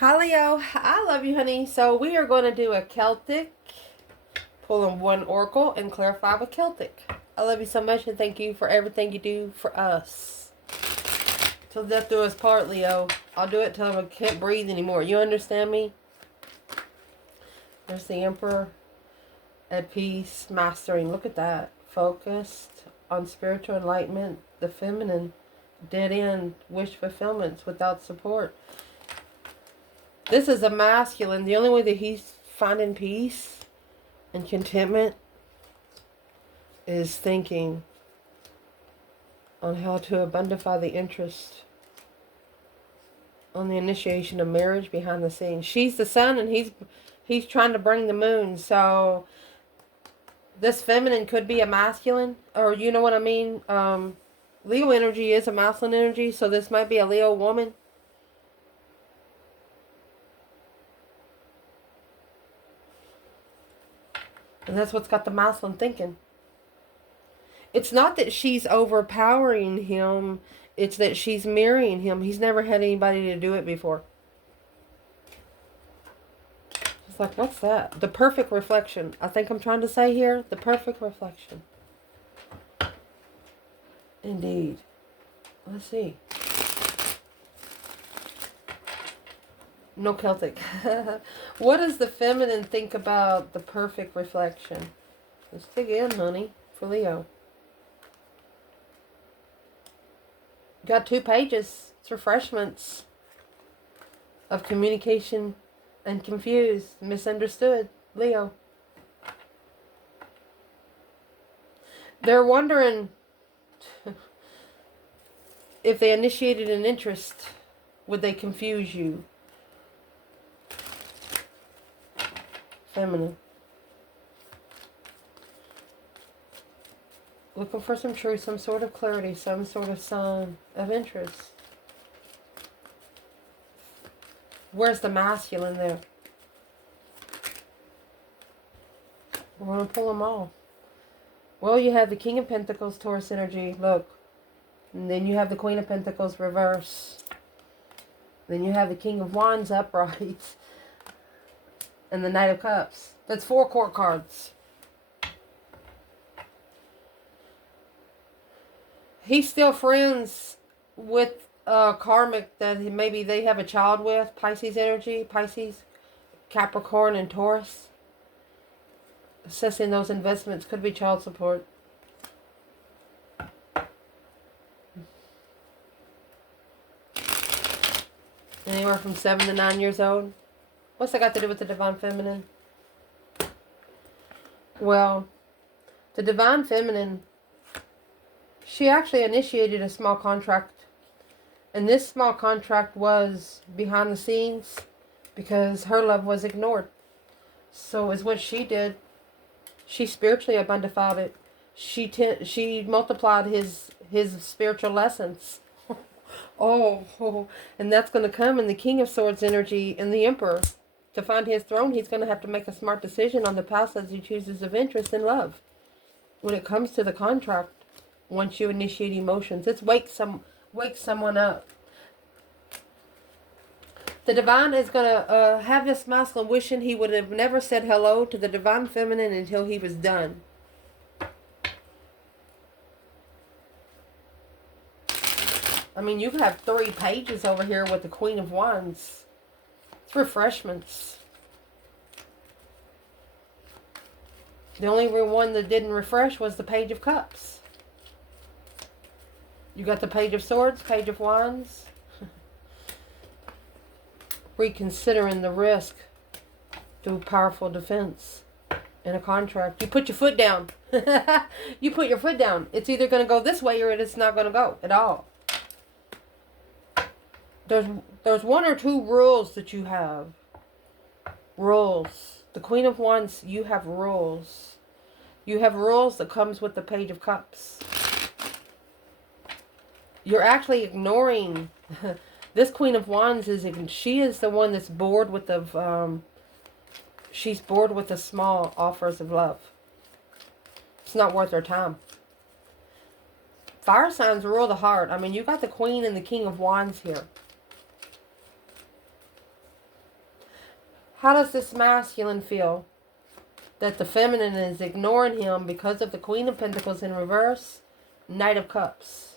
Hi Leo, I love you, honey. So we are going to do a Celtic, pulling one oracle and clarify with Celtic. I love you so much and thank you for everything you do for us. Till death do us part, Leo. I'll do it till I can't breathe anymore. You understand me? There's the Emperor. At peace, mastering. Look at that. Focused on spiritual enlightenment. The feminine. Dead end. Wish fulfillments without support. This is a masculine. The only way that he's finding peace and contentment is thinking on how to abundify the interest on the initiation of marriage behind the scenes. She's the sun and he's trying to bring the moon. So this feminine could be a masculine, or you know what I mean? Leo energy is a masculine energy, so this might be a Leo woman. And that's what's got the masculine thinking. It's not that she's overpowering him. It's that she's marrying him. He's never had anybody to do it before. It's like, what's that? The perfect reflection. I think I'm trying to say here, the perfect reflection. Indeed. Let's see. No Celtic. What does the feminine think about the perfect reflection? Let's dig in, honey, for Leo. Got 2 pages. It's refreshments of communication and confused, misunderstood. Leo. They're wondering if they initiated an interest, would they confuse you? Feminine. Looking for some truth, some sort of clarity, some sort of sign of interest. Where's the masculine there? We're going to pull them all. Well, you have the King of Pentacles, Taurus energy. Look. And then you have the Queen of Pentacles, reverse. Then you have the King of Wands, upright. And the Knight of Cups. That's 4 court cards. He's still friends with karmic that maybe they have a child with. Pisces energy. Pisces, Capricorn, and Taurus. Assessing those investments. Could be child support. Anywhere from 7 to 9 years old. What's that got to do with the Divine Feminine? Well, the Divine Feminine, she actually initiated a small contract. And this small contract was behind the scenes because her love was ignored. So is what she did. She spiritually abundified it. She multiplied his spiritual lessons. Oh, and that's going to come in the King of Swords energy and the Emperor. To find his throne, he's going to have to make a smart decision on the path as he chooses of interest and love. When it comes to the contract, once you initiate emotions, it's wake someone up. The Divine is going to have this masculine wishing he would have never said hello to the Divine Feminine until he was done. I mean, you have 3 pages over here with the Queen of Wands. It's refreshments. The only one that didn't refresh was the Page of Cups. You got the Page of Swords, Page of Wands. Reconsidering the risk through powerful defense in a contract. You put your foot down. You put your foot down. It's either going to go this way or it's not going to go at all. There's 1 or 2 rules that you have. Rules. The Queen of Wands, you have rules. You have rules that comes with the Page of Cups. You're actually ignoring. This Queen of Wands she is the one that's bored with the she's bored with the small offers of love. It's not worth her time. Fire signs rule the heart. I mean, you got the Queen and the King of Wands here. How does this masculine feel? That the feminine is ignoring him because of the Queen of Pentacles in reverse, Knight of Cups.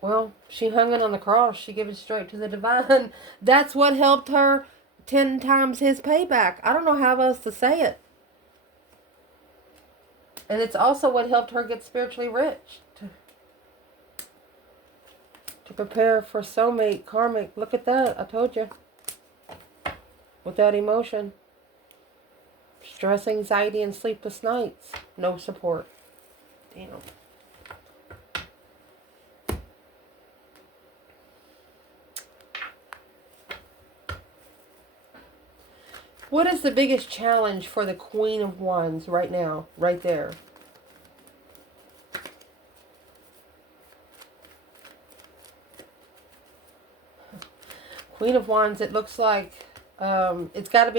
Well, she hung it on the cross. She gave it straight to the divine. That's what helped her 10 times his payback. I don't know how else to say it. And it's also what helped her get spiritually rich. To prepare for soulmate, karmic. Look at that. I told you. Without emotion. Stress, anxiety, and sleepless nights. No support. Damn. What is the biggest challenge for the Queen of Wands right now? Right there. Queen of Wands, it looks like it's got to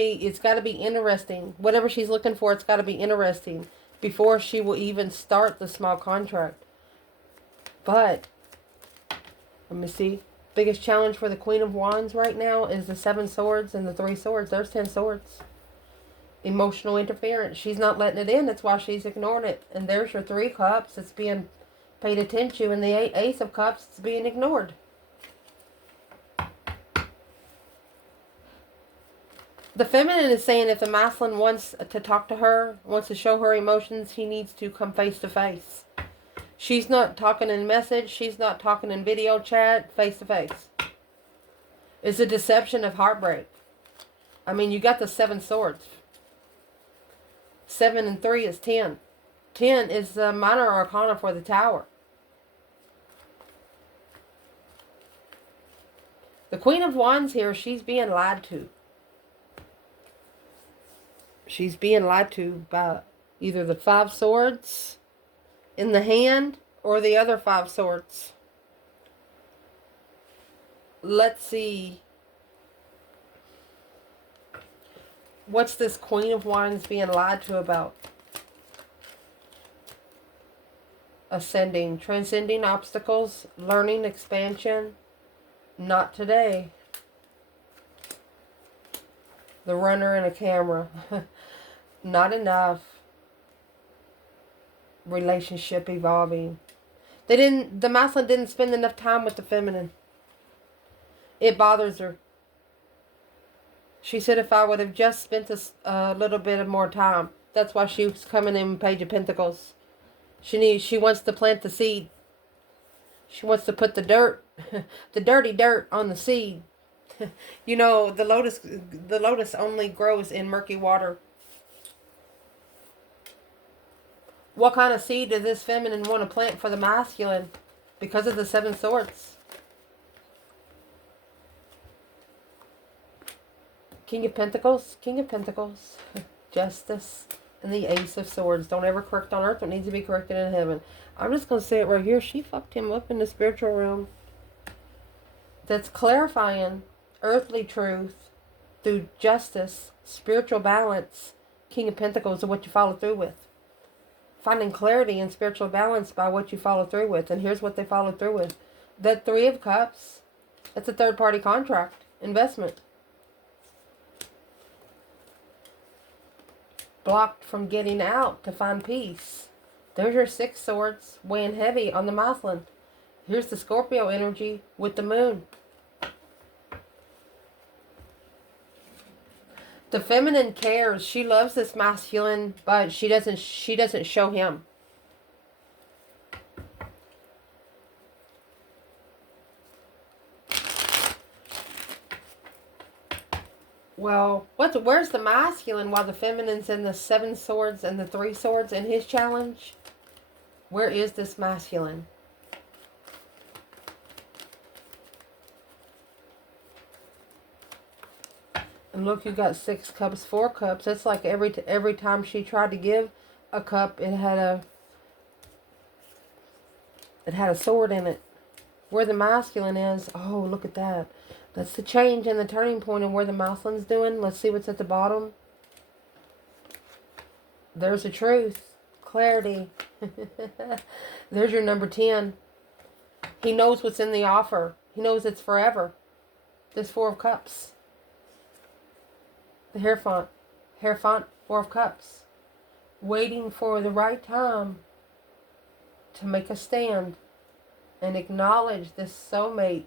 be interesting. Whatever she's looking for, it's got to be interesting before she will even start the small contract. But let me see. Biggest challenge for the Queen of Wands right now is the 7 swords and the 3 swords. There's 10 swords. Emotional interference. She's not letting it in. That's why she's ignoring it. And there's your 3 cups. It's being paid attention to. And the Ace of Cups, it's being ignored. The feminine is saying if the masculine wants to talk to her, wants to show her emotions, he needs to come face to face. She's not talking in message. She's not talking in video chat, face to face. It's a deception of heartbreak. I mean, you got the 7 swords. 7 and 3 is 10. 10 is the minor arcana for the Tower. The Queen of Wands here, she's being lied to. She's being lied to by either the 5 swords in the hand or the other 5 swords. Let's see. What's this Queen of Wands being lied to about? Ascending, transcending obstacles, learning, expansion. Not today. The runner and a camera. Not enough. Relationship evolving. The masculine didn't spend enough time with the feminine. It bothers her. She said if I would have just spent a little bit of more time. That's why she was coming in Page of Pentacles. She wants to plant the seed. She wants to put the dirt, the dirty dirt on the seed. You know, the lotus only grows in murky water. What kind of seed does this feminine want to plant for the masculine? Because of the 7 swords. King of Pentacles, King of Pentacles, Justice, and the Ace of Swords. Don't ever correct on earth what needs to be corrected in heaven. I'm just going to say it right here. She fucked him up in the spiritual realm. That's clarifying earthly truth through justice, spiritual balance, King of Pentacles, and what you follow through with. Finding clarity and spiritual balance by what you follow through with. And here's what they followed through with. That 3 of Cups, that's a third-party contract, investment. Blocked from getting out to find peace. There's your 6 swords weighing heavy on the masculine. Here's the Scorpio energy with the moon. The feminine cares. She loves this masculine, but she doesn't show him. Well, where's the masculine while the feminine's in the 7 swords and the 3 swords in his challenge? Where is this masculine? And look, you got 6 cups, 4 cups. That's like every time she tried to give a cup, it had a sword in it. Where the masculine is, oh, look at that. That's the change and the turning point of where the masculine's doing. Let's see what's at the bottom. There's the truth. Clarity. There's your number 10. He knows what's in the offer. He knows it's forever. This 4 of Cups. The Hierophant, Four of Cups. Waiting for the right time to make a stand and acknowledge this soulmate.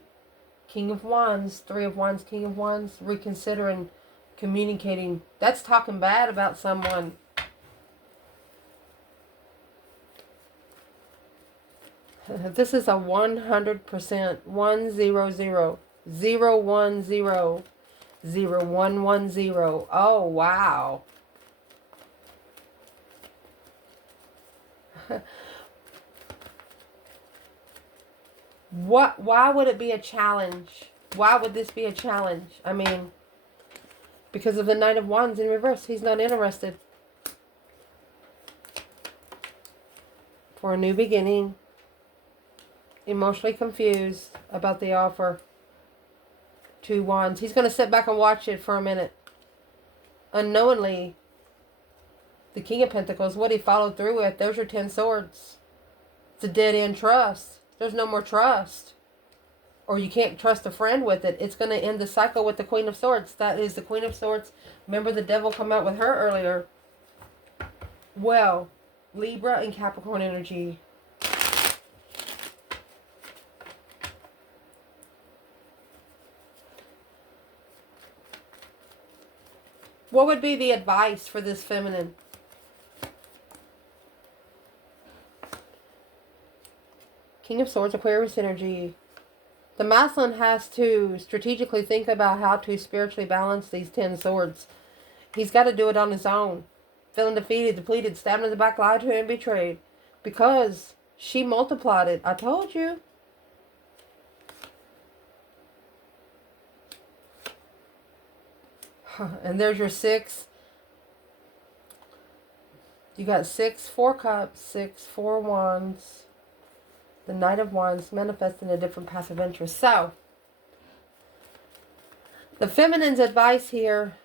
King of Wands, Three of Wands, King of Wands, reconsidering, communicating. That's talking bad about someone. This is a 100%, 100, 010, 0110. Oh, wow. Why would it be a challenge? Why would this be a challenge? I mean, because of the Knight of Wands in reverse. He's not interested. For a new beginning. Emotionally confused about the offer. Two Wands. He's going to sit back and watch it for a minute. Unknowingly, the King of Pentacles, what he followed through with, there's your 10 Swords. It's a dead-end trust. There's no more trust. Or you can't trust a friend with it. It's going to end the cycle with the Queen of Swords. That is the Queen of Swords. Remember the devil come out with her earlier. Well, Libra and Capricorn energy. What would be the advice for this feminine? King of Swords, Aquarius energy. The masculine has to strategically think about how to spiritually balance these 10 swords. He's got to do it on his own. Feeling defeated, depleted, stabbed in the back, lied to and betrayed. Because she multiplied it. I told you. And there's your 6. You got 6, 4 cups, 6, 4 wands. The Knight of Wands manifesting a different path of interest. So, the feminine's advice here,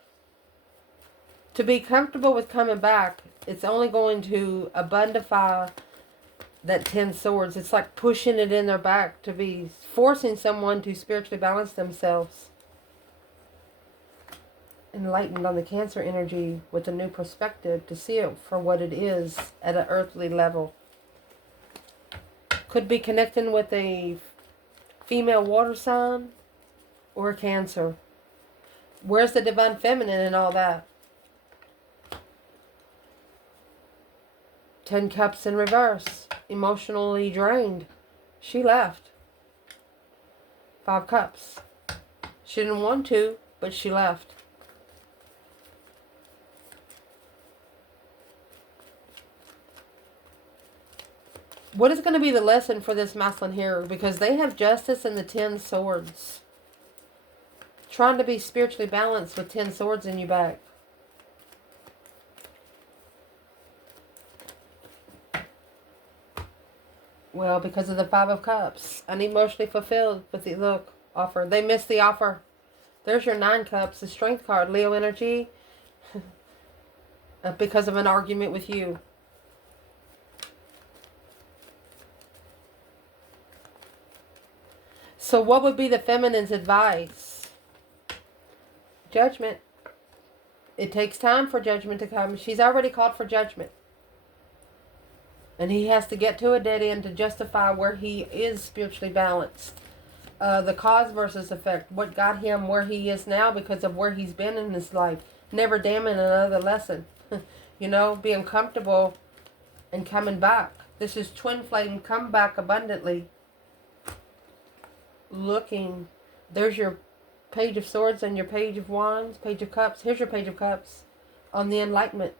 to be comfortable with coming back, it's only going to abundify that 10 swords. It's like pushing it in their back, to be forcing someone to spiritually balance themselves. Enlightened on the Cancer energy with a new perspective to see it for what it is at an earthly level. Could be connecting with a female water sign or a Cancer. Where's the divine feminine and all that? 10 cups in reverse. Emotionally drained. She left. 5 cups. She didn't want to, but she left. What is going to be the lesson for this masculine here? Because they have Justice and the 10 swords. Trying to be spiritually balanced with 10 swords in your back. Well, because of the 5 of Cups. Unemotionally fulfilled with the offer. They missed the offer. There's your 9 cups. The Strength card. Leo energy. Because of an argument with you. So what would be the feminine's advice? Judgment. It takes time for judgment to come. She's already called for judgment. And he has to get to a dead end to justify where he is spiritually balanced. The cause versus effect. What got him where he is now because of where he's been in his life. Never damning another lesson. You know, being comfortable and coming back. This is twin flame, come back abundantly. Looking, there's your Page of Swords and your Page of Wands, Page of Cups. Here's your Page of Cups on the Enlightenment.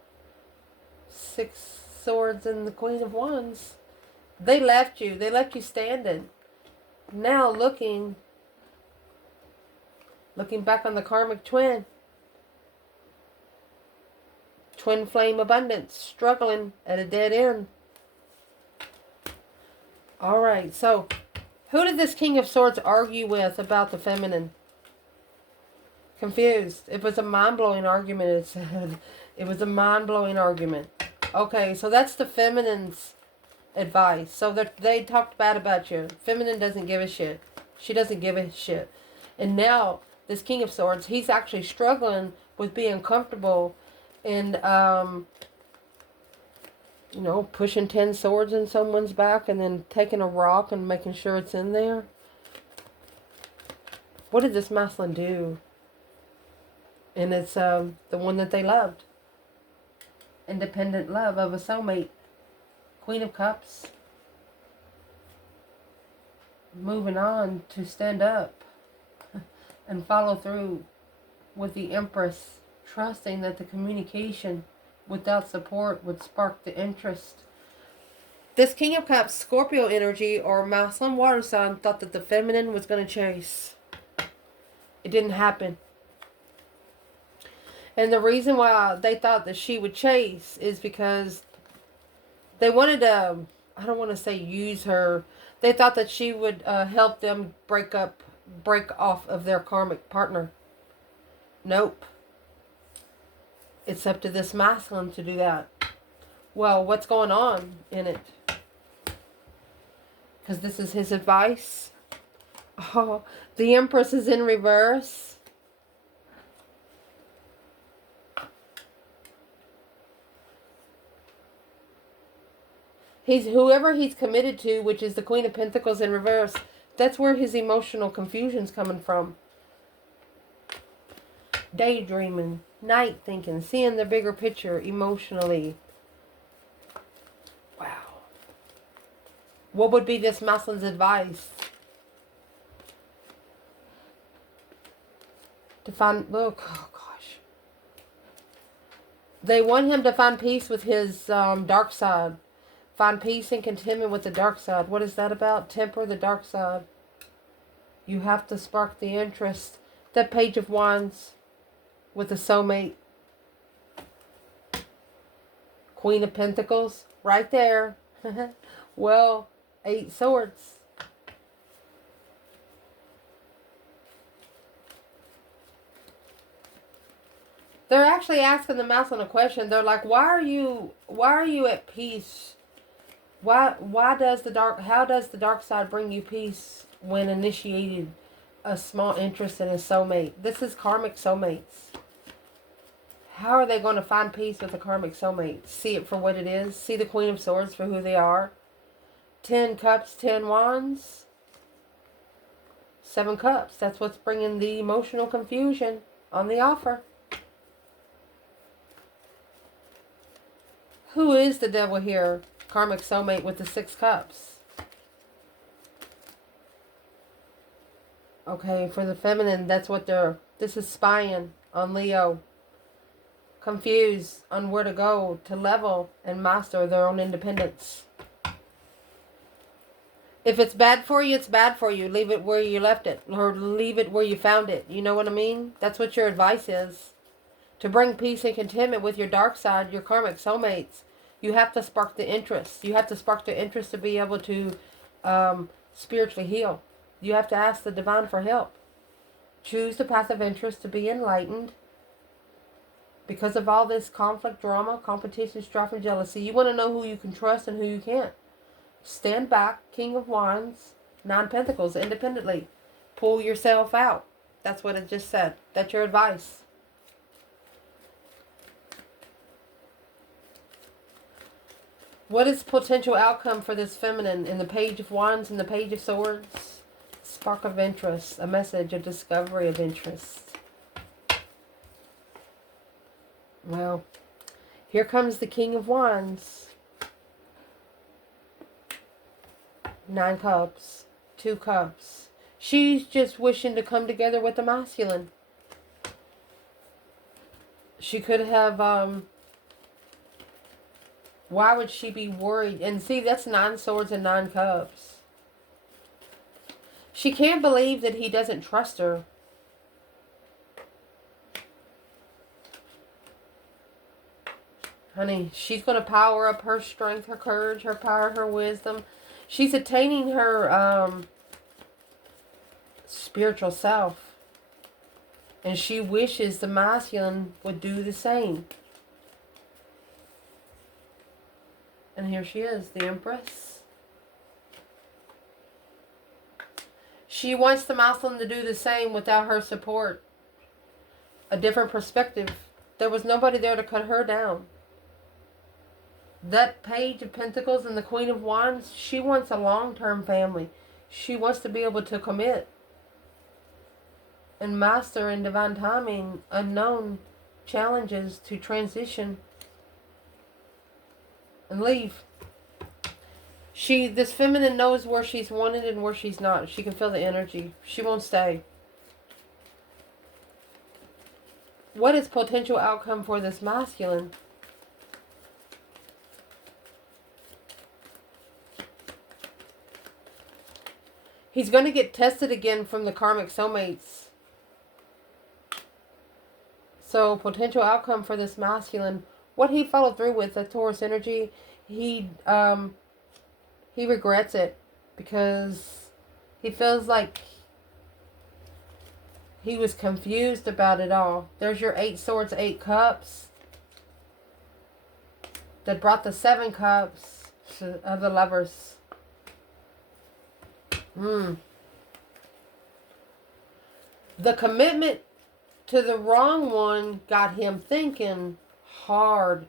6 Swords and the Queen of Wands. They left you. They left you standing. Now looking back on the karmic twin. Twin flame abundance, struggling at a dead end. All right, so who did this King of Swords argue with about the feminine? Confused. It was a mind-blowing argument, it said. It was a mind-blowing argument. Okay, so that's the feminine's advice. So they talked bad about you. Feminine doesn't give a shit. She doesn't give a shit. And now this King of Swords, he's actually struggling with being comfortable and, you know, pushing 10 swords in someone's back and then taking a rock and making sure it's in there. What did this masculine do? And it's the one that they loved. Independent love of a soulmate. Queen of Cups. Moving on to stand up and follow through with the Empress, trusting that the communication without support would spark the interest. This King of Cups, Scorpio energy or masculine water sign, thought that the feminine was going to chase. It didn't happen. And the reason why they thought that she would chase is because they wanted to, I don't want to say use her. They thought that she would help them break off of their karmic partner. Nope. It's up to this masculine to do that. Well, what's going on in it? Because this is his advice. Oh, the Empress is in reverse. Whoever he's committed to, which is the Queen of Pentacles in reverse, that's where his emotional confusion's coming from. Daydreaming, night thinking, seeing the bigger picture emotionally. Wow. What would be this masculine's advice? To find, look, oh gosh. They want him to find peace with his dark side. Find peace and contentment with the dark side. What is that about? Temper the dark side. You have to spark the interest. That Page of Wands with a soulmate. Queen of Pentacles. Right there. Well, 8 swords. They're actually asking the masculine a question. They're like, why are you at peace? How does the dark side bring you peace when initiated a small interest in a soulmate? This is karmic soulmates. How are they going to find peace with a karmic soulmate? See it for what it is. See the Queen of Swords for who they are. 10 cups, 10 wands. 7 cups. That's what's bringing the emotional confusion on the offer. Who is the devil here? Karmic soulmate with the 6 cups. Okay, for the feminine, that's what this is spying on Leo. Confused on where to go to level and master their own independence. If it's bad for you, it's bad for you. Leave it where you left it. Or leave it where you found it. You know what I mean? That's what your advice is. To bring peace and contentment with your dark side, your karmic soulmates, you have to spark the interest. You have to spark the interest to be able to spiritually heal. You have to ask the divine for help. Choose the path of interest to be enlightened. Because of all this conflict, drama, competition, strife, and jealousy, you want to know who you can trust and who you can't. Stand back, King of Wands, 9 Pentacles, independently. Pull yourself out. That's what it just said. That's your advice. What is potential outcome for this feminine in the Page of Wands and the Page of Swords? Spark of interest, a message, a discovery of interest. Well, here comes the King of Wands. 9 cups, 2 cups. She's just wishing to come together with the masculine. She could have, why would she be worried? And see, that's 9 swords and 9 cups. She can't believe that he doesn't trust her. Honey, she's going to power up her strength, her courage, her power, her wisdom. She's attaining her spiritual self. And she wishes the masculine would do the same. And here she is, the Empress. She wants the masculine to do the same without her support. A different perspective. There was nobody there to cut her down. That Page of Pentacles and the Queen of Wands, she wants a long-term family. She wants to be able to commit and master in divine timing unknown challenges to transition and leave. This feminine knows where she's wanted and where she's not. She can feel the energy. She won't stay. What is potential outcome for this masculine? He's going to get tested again from the karmic soulmates. So, potential outcome for this masculine. What he followed through with, the Taurus energy, he regrets it. Because he feels like he was confused about it all. There's your 8 swords, 8 cups. That brought the 7 cups of the lovers. The commitment to the wrong one got him thinking hard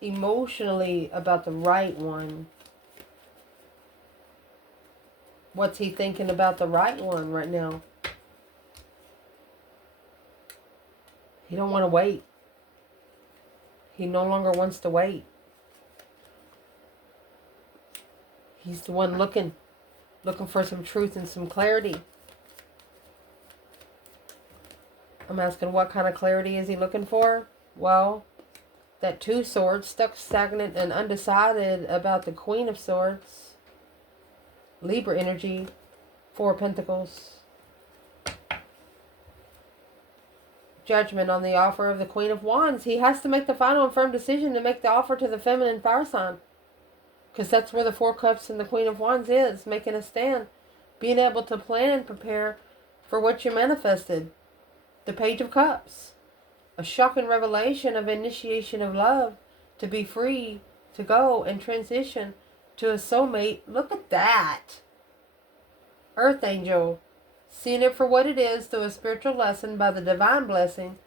emotionally about the right one. What's he thinking about the right one right now? He don't want to wait. He no longer wants to wait. He's the one looking for some truth and some clarity. I'm asking, what kind of clarity is he looking for? Well, that 2 swords, stuck, stagnant, and undecided about the Queen of Swords. Libra energy, 4 Pentacles. Judgment on the offer of the Queen of Wands. He has to make the final and firm decision to make the offer to the feminine fire sign. Because that's where the 4 Cups and the Queen of Wands is. Making a stand. Being able to plan and prepare for what you manifested. The Page of Cups. A shocking revelation of initiation of love. To be free to go and transition to a soulmate. Look at that. Earth Angel. Seeing it for what it is through a spiritual lesson by the divine blessing.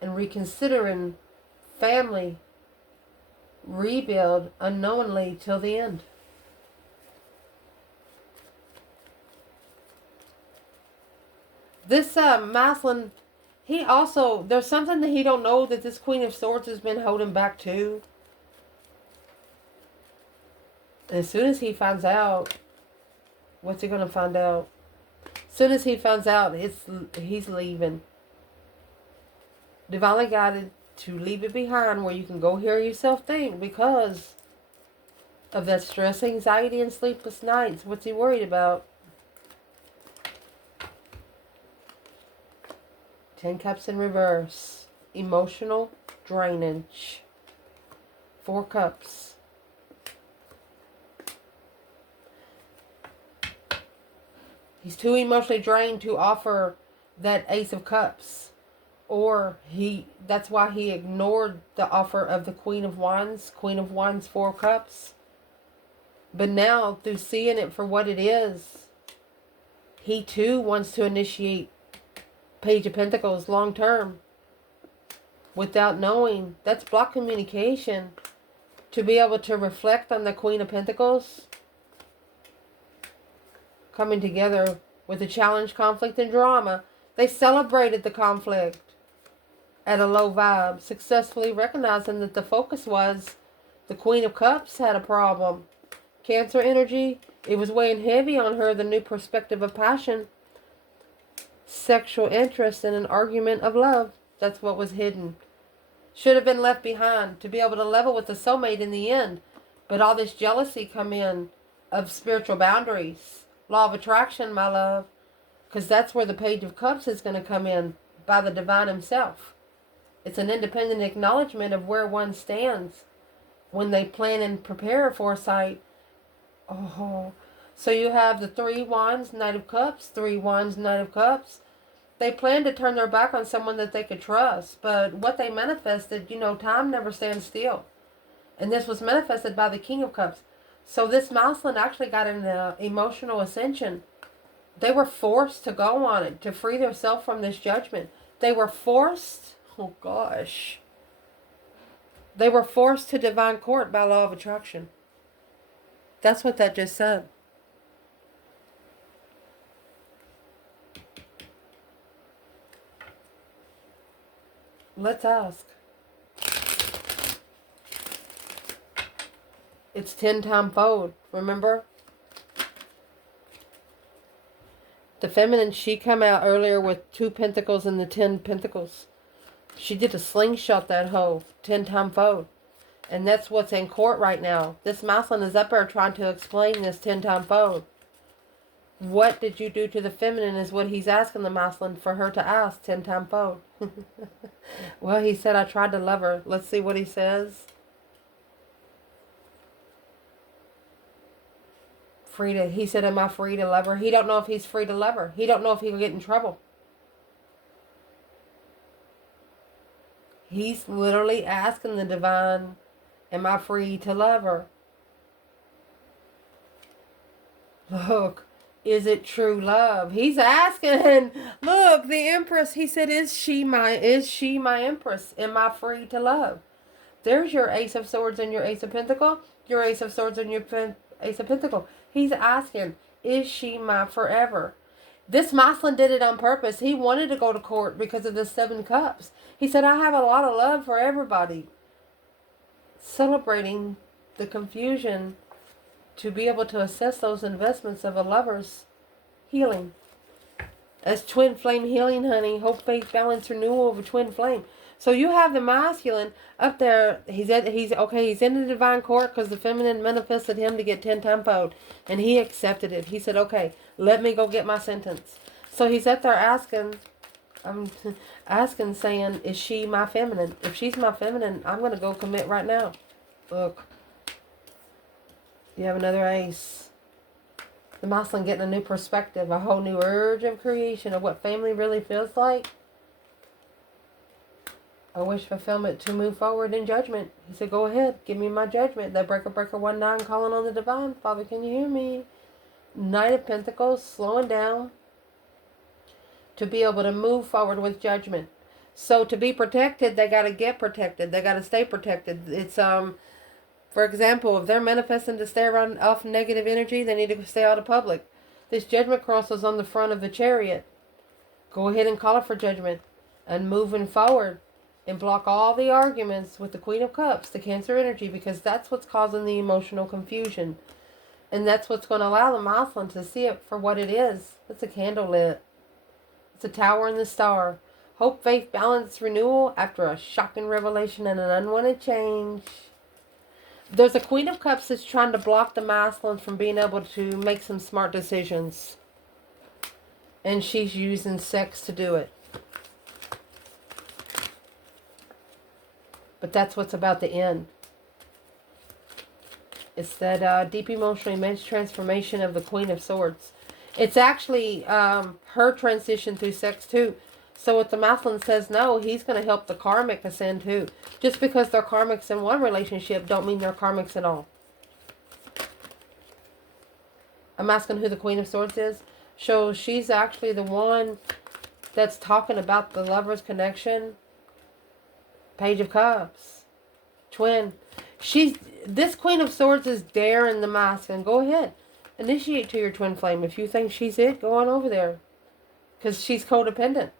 And reconsidering family. Rebuild unknowingly till the end. This masculine, he also, there's something that he don't know that this Queen of Swords has been holding back too. And as soon as he finds out, what's he going to find out? As soon as he finds out, he's leaving. Divinely guided to leave it behind where you can go hear yourself think because of that stress, anxiety, and sleepless nights. What's he worried about? 10 Cups in reverse. Emotional drainage. 4 Cups. He's too emotionally drained to offer that Ace of Cups. Or that's why he ignored the offer of the Queen of Wands. Queen of Wands, 4 Cups. But now, through seeing it for what it is, he too wants to initiate Page of Pentacles long term. Without knowing. That's blocked communication. To be able to reflect on the Queen of Pentacles. Coming together with a challenge, conflict, and drama. They celebrated the conflict at a low vibe, successfully recognizing that the focus was the Queen of Cups had a problem. Cancer energy, it was weighing heavy on her, the new perspective of passion, sexual interest, and an argument of love. That's what was hidden. Should have been left behind to be able to level with the soulmate in the end. But all this jealousy come in of spiritual boundaries. Law of attraction, my love. Because that's where the Page of Cups is going to come in by the divine himself. It's an independent acknowledgement of where one stands when they plan and prepare for a sight. Oh, so you have the 3 Wands, Knight of Cups, 3 Wands, Knight of Cups. They planned to turn their back on someone that they could trust. But what they manifested, time never stands still. And this was manifested by the King of Cups. So this masculine actually got an emotional ascension They were forced to go on it to free themselves from this judgment. They were forced, oh gosh. They were forced to divine court by law of attraction. That's what that just said. Let's ask. It's 10 times fold, remember? The feminine, she come out earlier with 2 pentacles and the 10 pentacles. She did a slingshot that hoe, 10 times fold. And that's what's in court right now. This masculine is up there trying to explain this 10 times fold. What did you do to the feminine is what he's asking the masculine for her to ask 10 times fold. Well, he said, I tried to love her. Let's see what he says. He said, am I free to love her? He don't know if he's free to love her. He don't know if he'll get in trouble. He's literally asking the divine, am I free to love her? Look, is it true love? He's asking. Look, the Empress, he said, is she my Empress? Am I free to love? There's your Ace of Swords and your Ace of Pentacles. Your Ace of Swords and your Ace of Pentacles. He's asking, is she my forever? This masculine did it on purpose. He wanted to go to court because of the 7 cups. He said, I have a lot of love for everybody. Celebrating the confusion to be able to assess those investments of a lover's healing. As twin flame healing, honey. Hope, faith, balance, renewal of a twin flame. So you have the masculine up there. He's in the divine court because the feminine manifested him to get 10 times fold. And he accepted it. He said, okay, let me go get my sentence. So he's up there asking, saying, is she my feminine? If she's my feminine, I'm going to go commit right now. Look. You have another ace. The masculine getting a new perspective, a whole new urge of creation of what family really feels like. I wish fulfillment to move forward in judgment. He said, go ahead, give me my judgment. That breaker 19 calling on the divine. Father, can you hear me? Knight of Pentacles, slowing down to be able to move forward with judgment. So to be protected, they got to get protected. They got to stay protected. It's, for example, if they're manifesting to stay around off negative energy, they need to stay out of public. This judgment cross is on the front of the chariot. Go ahead and call it for judgment and moving forward. And block all the arguments with the Queen of Cups, the Cancer energy, because that's what's causing the emotional confusion. And that's what's going to allow the masculine to see it for what it is. It's a candle lit. It's a tower and the star. Hope, faith, balance, renewal after a shocking revelation and an unwanted change. There's a Queen of Cups that's trying to block the masculine from being able to make some smart decisions. And she's using sex to do it. But that's what's about to end. It's that deep emotional immense transformation of the Queen of Swords. It's actually her transition through sex too. So if the masculine says no, he's going to help the karmic ascend too. Just because they're karmics in one relationship don't mean they're karmics at all. I'm asking who the Queen of Swords is. So she's actually the one that's talking about the lover's connection. Page of Cups. Twin. This Queen of Swords is daring the masculine. Go ahead. Initiate to your twin flame. If you think she's it, go on over there. Because she's codependent.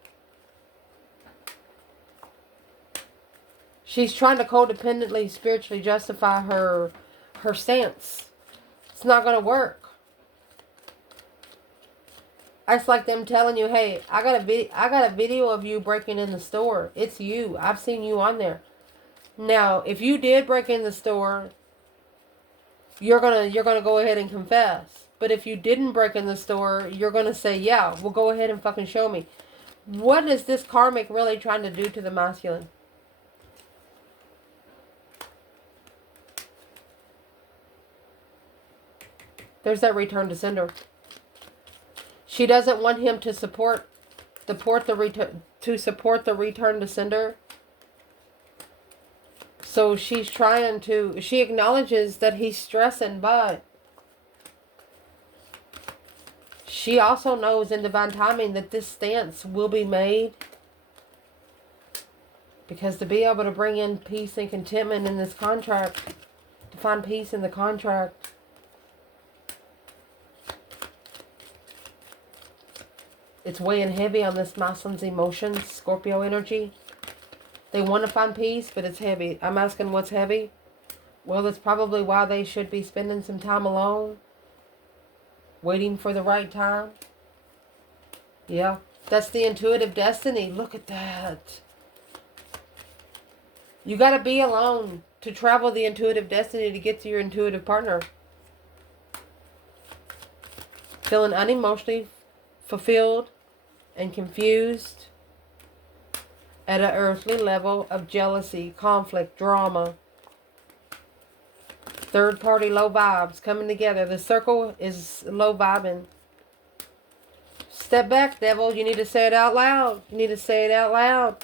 She's trying to codependently, spiritually justify her stance. It's not going to work. It's like them telling you, hey, I got a video of you breaking in the store. It's you. I've seen you on there. Now, if you did break in the store, you're gonna go ahead and confess. But if you didn't break in the store, you're gonna say, yeah, well, go ahead and fucking show me. What is this karmic really trying to do to the masculine? There's that return to sender. She doesn't want him to support the return to sender. So she acknowledges that he's stressing, but She also knows in divine timing that this stance will be made. Because to be able to bring in peace and contentment in this contract, to find peace in the contract, it's weighing heavy on this masculine's emotions, Scorpio energy. They want to find peace, but it's heavy. I'm asking what's heavy? Well, that's probably why they should be spending some time alone, waiting for the right time. Yeah, that's the intuitive destiny. Look at that. You got to be alone to travel the intuitive destiny to get to your intuitive partner. Feeling unemotionally fulfilled and confused at an earthly level of jealousy, conflict, drama. Third party low vibes coming together. The circle is low vibing. Step back, devil. You need to say it out loud. You need to say it out loud.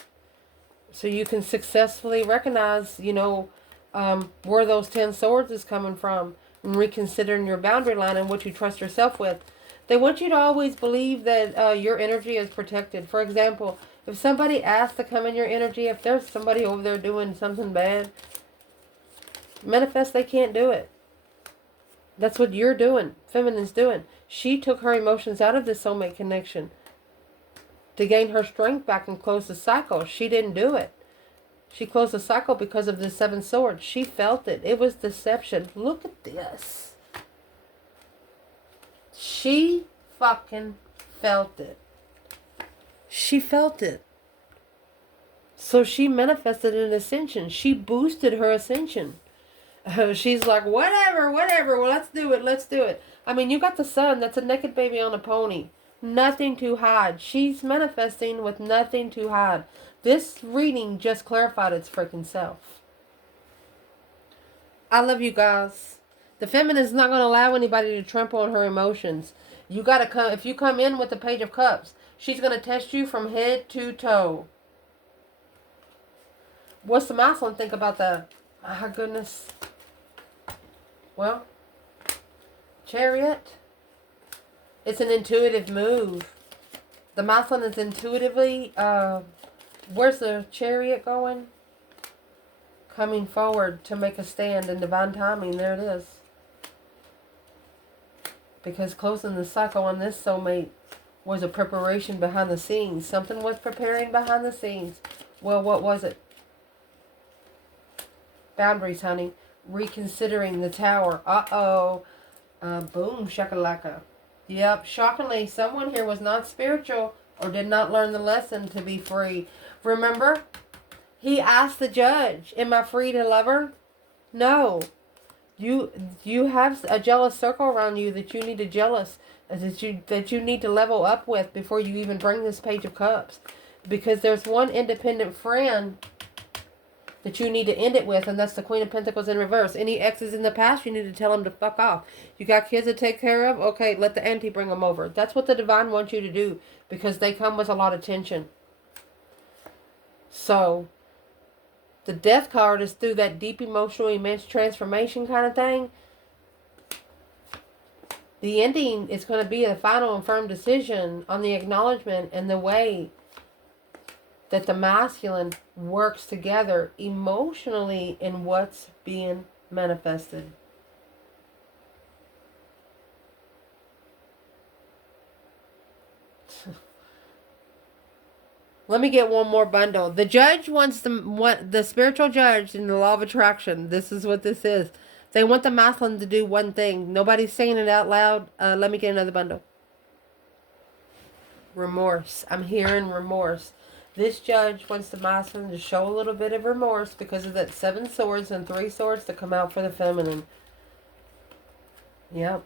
So you can successfully recognize, where those 10 swords is coming from. And reconsidering your boundary line and what you trust yourself with. They want you to always believe that your energy is protected. For example, if somebody asks to come in your energy, if there's somebody over there doing something bad, manifest they can't do it. That's what you're doing. Feminine's doing. She took her emotions out of the soulmate connection to gain her strength back and close the cycle. She didn't do it. She closed the cycle because of the 7 swords. She felt it. It was deception. Look at this. She fucking felt it. She felt it. So she manifested an ascension. She boosted her ascension. She's like, whatever. Well, let's do it. I mean, you got the sun. That's a naked baby on a pony. Nothing to hide. She's manifesting with nothing to hide. This reading just clarified its freaking self. I love you guys. The feminine is not going to allow anybody to trample on her emotions. You got to come. If you come in with the Page of Cups, she's going to test you from head to toe. What's the masculine think about that? My goodness. Well, Chariot. It's an intuitive move. The masculine is intuitively, where's the Chariot going? Coming forward to make a stand in divine timing. There it is. Because closing the cycle on this soulmate was a preparation behind the scenes. Something was preparing behind the scenes. Well, what was it? Boundaries, honey. Reconsidering the tower. Uh-oh. Boom, shakalaka. Yep, shockingly, someone here was not spiritual or did not learn the lesson to be free. Remember, he asked the judge, am I free to love her? No. You have a jealous circle around you that you need to that you need to level up with before you even bring this Page of Cups. Because there's one independent friend that you need to end it with, and that's the Queen of Pentacles in reverse. Any exes in the past, you need to tell them to fuck off. You got kids to take care of? Okay, let the auntie bring them over. That's what the divine wants you to do, because they come with a lot of tension. So, the Death card is through that deep emotional, immense transformation kind of thing. The ending is going to be a final and firm decision on the acknowledgement and the way that the masculine works together emotionally in what's being manifested. Let me get one more bundle. The judge wants the spiritual judge in the law of attraction. This is what this is. They want the masculine to do one thing. Nobody's saying it out loud. Let me get another bundle. Remorse. I'm hearing remorse. This judge wants the masculine to show a little bit of remorse because of that 7 swords and 3 swords that come out for the feminine. Yep.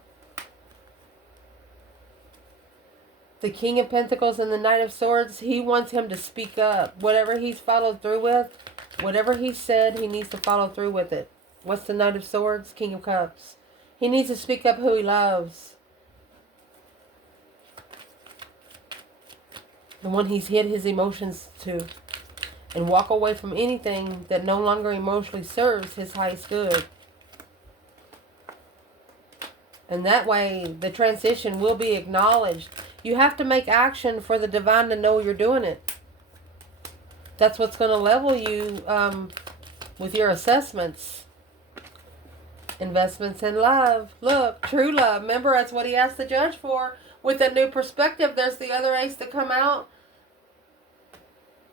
The King of Pentacles and the Knight of Swords, he wants him to speak up. Whatever he's followed through with, whatever he said, he needs to follow through with it. What's the Knight of Swords? King of Cups. He needs to speak up who he loves. The one he's hid his emotions to. And walk away from anything that no longer emotionally serves his highest good. And that way, the transition will be acknowledged. You have to make action for the divine to know you're doing it. That's what's going to level you with your assessments. Investments in love. Look, true love. Remember, that's what he asked the judge for. With a new perspective, there's the other ace to come out.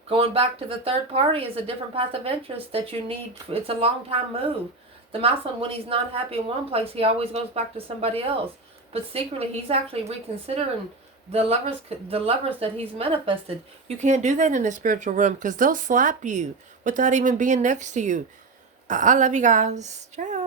Going back to the third party is a different path of interest that you need. It's a long time move. The Mason, when he's not happy in one place, he always goes back to somebody else. But secretly, he's actually reconsidering the lovers that he's manifested. You can't do that in the spiritual realm because they'll slap you without even being next to you. I love you guys. Ciao.